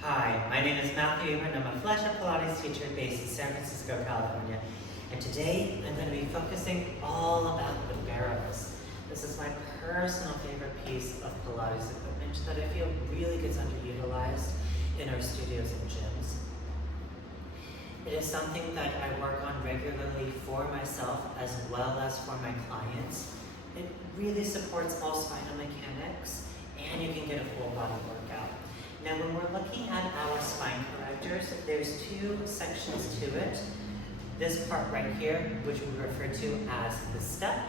Hi, my name is Matthew and I'm a Flesh Up Pilates teacher based in San Francisco, California. And today I'm going to be focusing all about the barrels. This is my personal favorite piece of Pilates equipment that I feel really gets underutilized in our studios and gyms. It is something that I work on regularly for myself as well as for my clients. It really supports all spinal mechanics and you can get a full body workout. Now when we're looking at our spine correctors, there's two sections to it. This part right here, which we refer to as the step,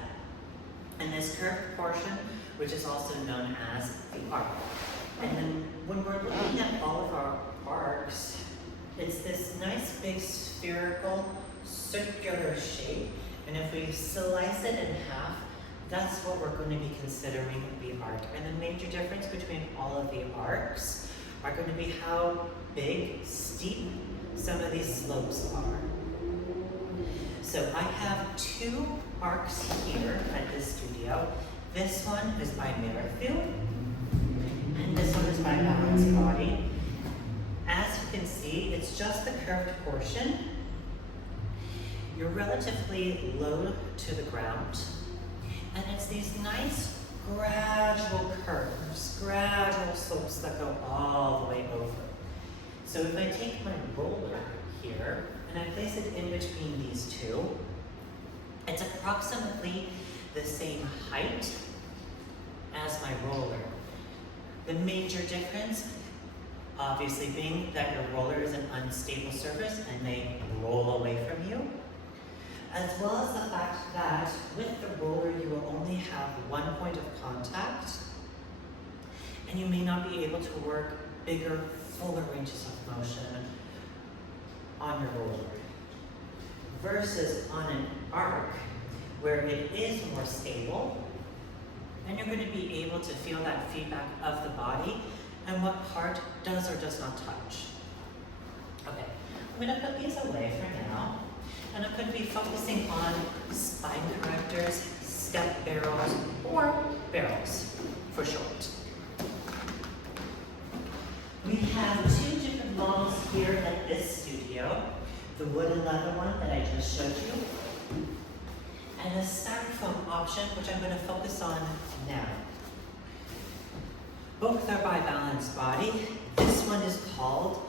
and this curved portion, which is also known as the arc. And then when we're looking at all of our arcs, it's this nice big spherical circular shape, and if we slice it in half, that's what we're going to be considering the arc. And the major difference between all of the arcs are going to be how big, steep some of these slopes are. So I have two arcs here at this studio. This one is by Merrifield, and this one is by Balance Body. As you can see, it's just the curved portion. You're relatively low to the ground, and it's these nice gradual curves, gradual slopes that go all the way over. So if I take my roller here and I place it in between these two, it's approximately the same height as my roller. The major difference, obviously, being that your roller is an unstable surface and may roll away from you, as well as the fact that with the roller you will only have one point of contact and you may not be able to work bigger, fuller ranges of motion on your roller. Versus on an arc where it is more stable and you're going to be able to feel that feedback of the body and what part does or does not touch. Okay, I'm going to put these away for now. And I'm going to be focusing on spine correctors, step barrels, or barrels for short. We have two different models here at this studio. The wood and leather one that I just showed you, and a styrofoam option, which I'm going to focus on now. Both are by Balance Body. This one is called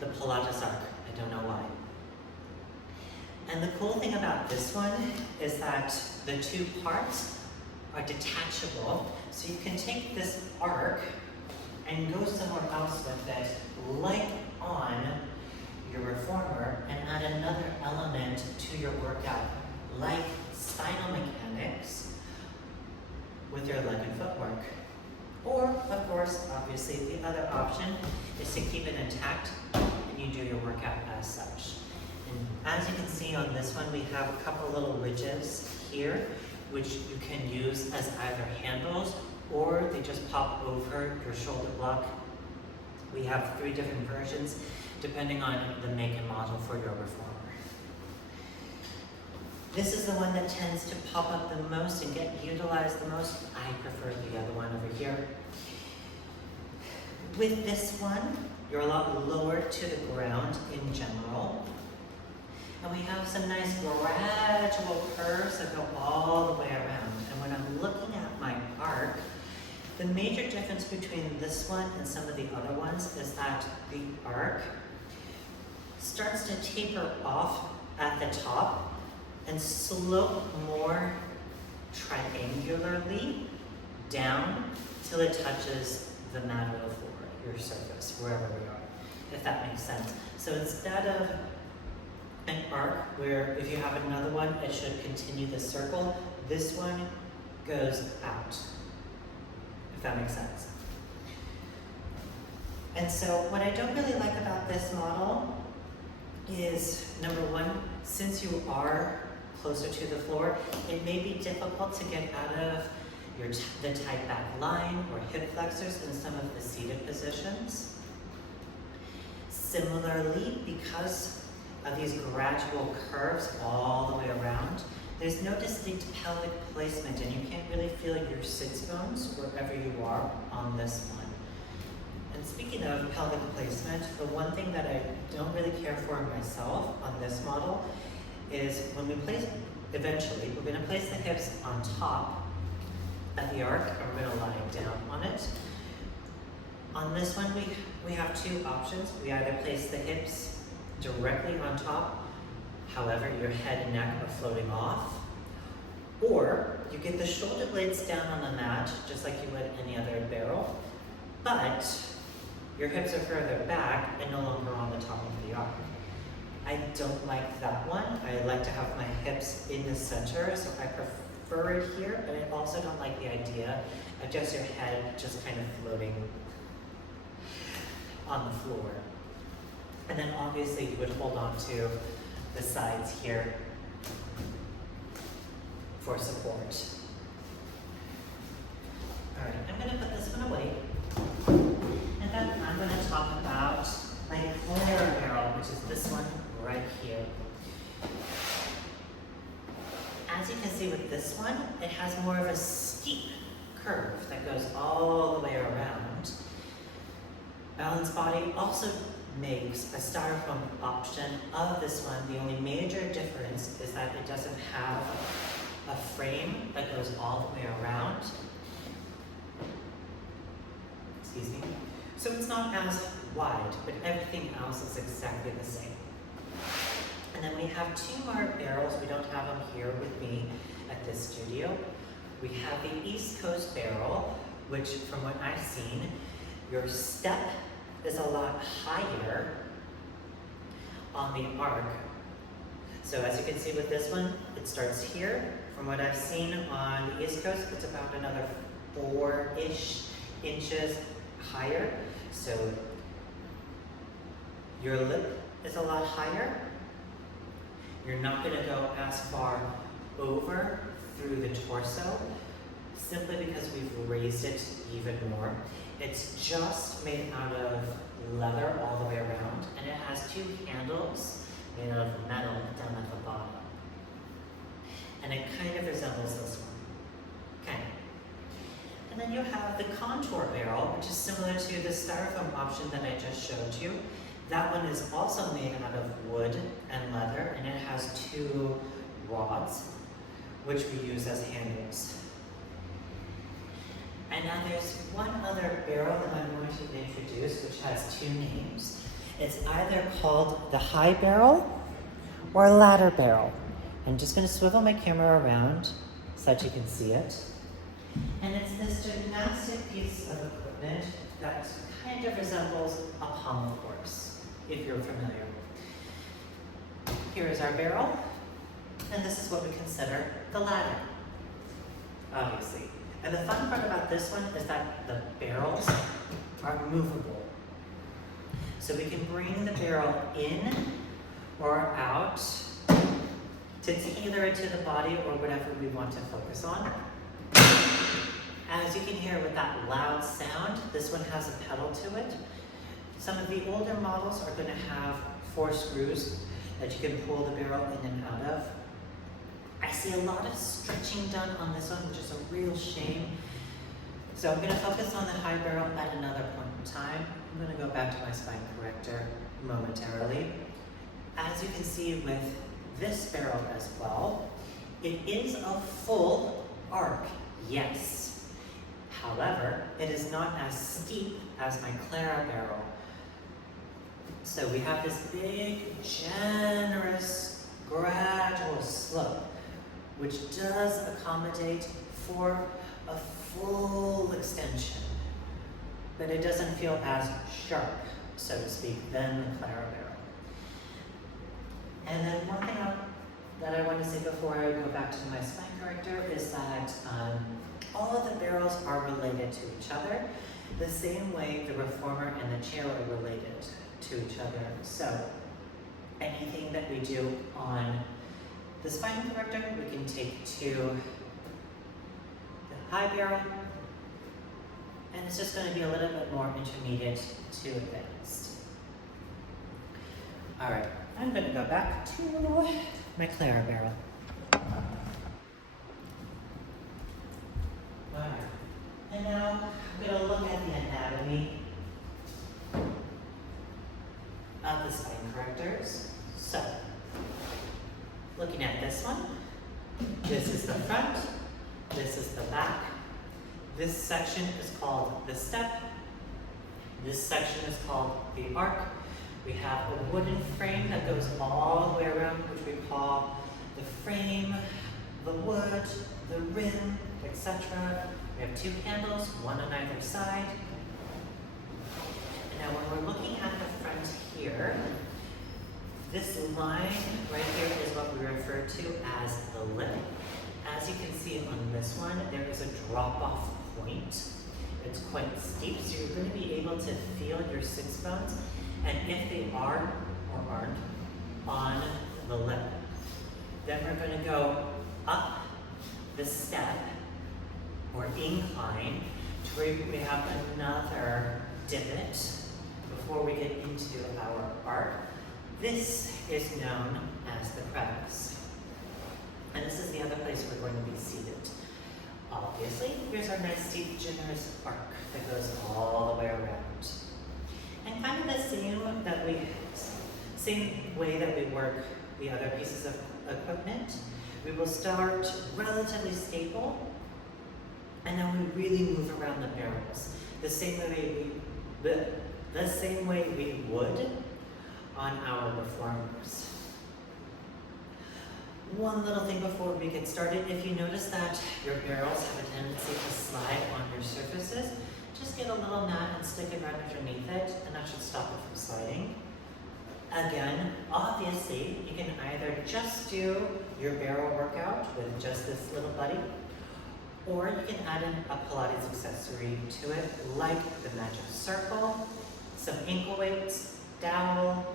the Pilates Arc. I don't know why. And the cool thing about this one is that the two parts are detachable, so you can take this arc and go somewhere else with it, like on your reformer, and add another element to your workout, like spinal mechanics with your leg and footwork. Or, of course, obviously, the other option is to keep it intact and you do your workout as such. As you can see on this one, we have a couple little ridges here, which you can use as either handles or they just pop over your shoulder block. We have 3 different versions depending on the make and model for your reformer. This is the one that tends to pop up the most and get utilized the most. I prefer the other one over here. With this one, you're a lot lower to the ground in general. And we have some nice gradual curves that go all the way around. And when I'm looking at my arc, the major difference between this one and some of the other ones is that the arc starts to taper off at the top and slope more triangularly down till it touches the mat or the floor, your surface, wherever we are, if that makes sense. So instead of an arc where if you have another one, it should continue the circle. This one goes out, if that makes sense. And so what I don't really like about this model is, number one, since you are closer to the floor, it may be difficult to get out of the tight back line or hip flexors in some of the seated positions. Similarly, because of these gradual curves all the way around, there's no distinct pelvic placement and you can't really feel your sits bones wherever you are on this one. And speaking of pelvic placement, the one thing that I don't really care for myself on this model is when we place, eventually, we're gonna place the hips on top of the arc and we're gonna lie down on it. On this one, we have two options. We either place the hips directly on top, however, your head and neck are floating off, or you get the shoulder blades down on the mat, just like you would any other barrel, but your hips are further back and no longer on the top of the arc. I don't like that one. I like to have my hips in the center, so I prefer it here, but I also don't like the idea of just your head just kind of floating on the floor. And then obviously you would hold on to the sides here for support. All right, I'm gonna put this one away. And then I'm gonna talk about my Clara barrel, which is this one right here. As you can see with this one, it has more of a steep curve that goes all the way around. Balance Body also makes a styrofoam option of this one. The only major difference is that it doesn't have a frame that goes all the way around. Excuse me. So it's not as wide, but everything else is exactly the same. And then we have two more barrels. We don't have them here with me at this studio. We have the East Coast barrel, which from what I've seen, your step is a lot higher on the arc. So as you can see with this one, it starts here. From what I've seen on the East Coast, it's about another 4-ish inches higher. So your lip is a lot higher. You're not gonna go as far over through the torso, simply because we've raised it even more. It's just made out of leather all the way around, and it has two handles made out of metal down at the bottom. And it kind of resembles this one, kind of. And then you have the contour barrel, which is similar to the styrofoam option that I just showed you. That one is also made out of wood and leather, and it has two rods, which we use as handles. And now there's one other barrel that I'm going to introduce, which has two names. It's either called the high barrel or ladder barrel. I'm just going to swivel my camera around so that you can see it. And it's this gymnastic piece of equipment that kind of resembles a pommel horse, if you're familiar. Here is our barrel, and this is what we consider the ladder, obviously. And the fun part about this one is that the barrels are movable. So we can bring the barrel in or out to tailor it to the body or whatever we want to focus on. As you can hear with that loud sound, this one has a pedal to it. Some of the older models are going to have 4 screws that you can pull the barrel in and out of. I see a lot of stretching done on this one, which is a real shame. So I'm going to focus on the high barrel at another point in time. I'm going to go back to my spine corrector momentarily. As you can see with this barrel as well, it is a full arc, yes. However, it is not as steep as my Clara barrel. So we have this big, generous, gradual slope, which does accommodate for a full extension, but it doesn't feel as sharp, so to speak, than the Clara barrel. And then one thing that I want to say before I go back to my spine corrector is that all of the barrels are related to each other, the same way the reformer and the chair are related to each other. So anything that we do on the spine corrector, we can take to the high barrel, and it's just going to be a little bit more intermediate to advanced. All right, I'm going to go back to my Clara barrel. All right, and now I'm going to look at the anatomy correctors. So, looking at this one, this is the front, this is the back. This section is called the step. This section is called the arc. We have a wooden frame that goes all the way around, which we call the frame, the wood, the rim, etc. We have 2 handles, one on either side. And now when we're looking at the front here, this line right here is what we refer to as the lip. As you can see on this one, there is a drop-off point. It's quite steep, so you're going to be able to feel your sits bones, and if they are or aren't on the lip. Then we're going to go up the step or incline to where we have another divot before we get into our arc. This is known as the crevice. And this is the other place we're going to be seated. Obviously, here's our nice, steep, generous arc that goes all the way around. And kind of the same way that we work the other pieces of equipment, we will start relatively stable, and then we really move around the barrels the same way we would on our reformers. One little thing before we get started, if you notice that your barrels have a tendency to slide on your surfaces, just get a little mat and stick it right underneath it, and that should stop it from sliding. Again, obviously, you can either just do your barrel workout with just this little buddy, or you can add in a Pilates accessory to it, like the magic circle, some ankle weights, dowel,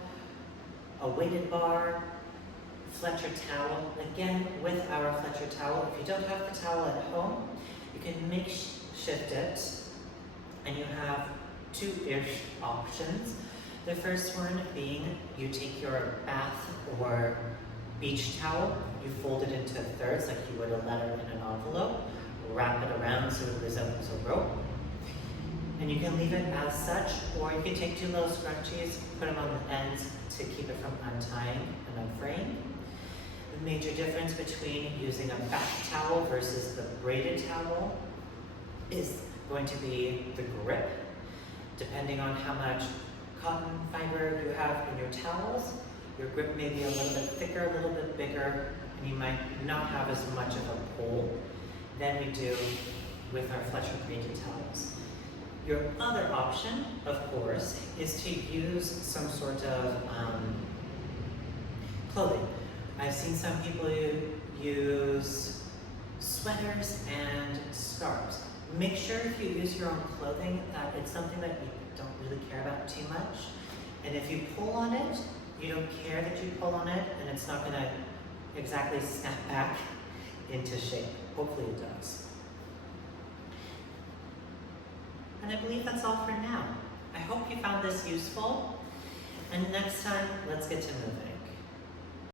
a weighted bar, Fletcher towel. Again, with our Fletcher towel, if you don't have the towel at home, you can makeshift it, and you have 2-ish options. The first one being you take your bath or beach towel, you fold it into thirds like you would a letter in an envelope, wrap it around so it resembles a rope, and you can leave it as such, or you can take 2 little scrunchies, put them on the ends to keep it from untying and unfraying. The major difference between using a bath towel versus the braided towel is going to be the grip. Depending on how much cotton fiber you have in your towels, your grip may be a little bit thicker, a little bit bigger, and you might not have as much of a pull than we do with our Fletcher braided towels. Your other option, of course, is to use some sort of clothing. I've seen some people use sweaters and scarves. Make sure if you use your own clothing that it's something that you don't really care about too much. And if you pull on it, you don't care that you pull on it, and it's not gonna exactly snap back into shape. Hopefully it does. And I believe that's all for now. I hope you found this useful. And next time, let's get to moving.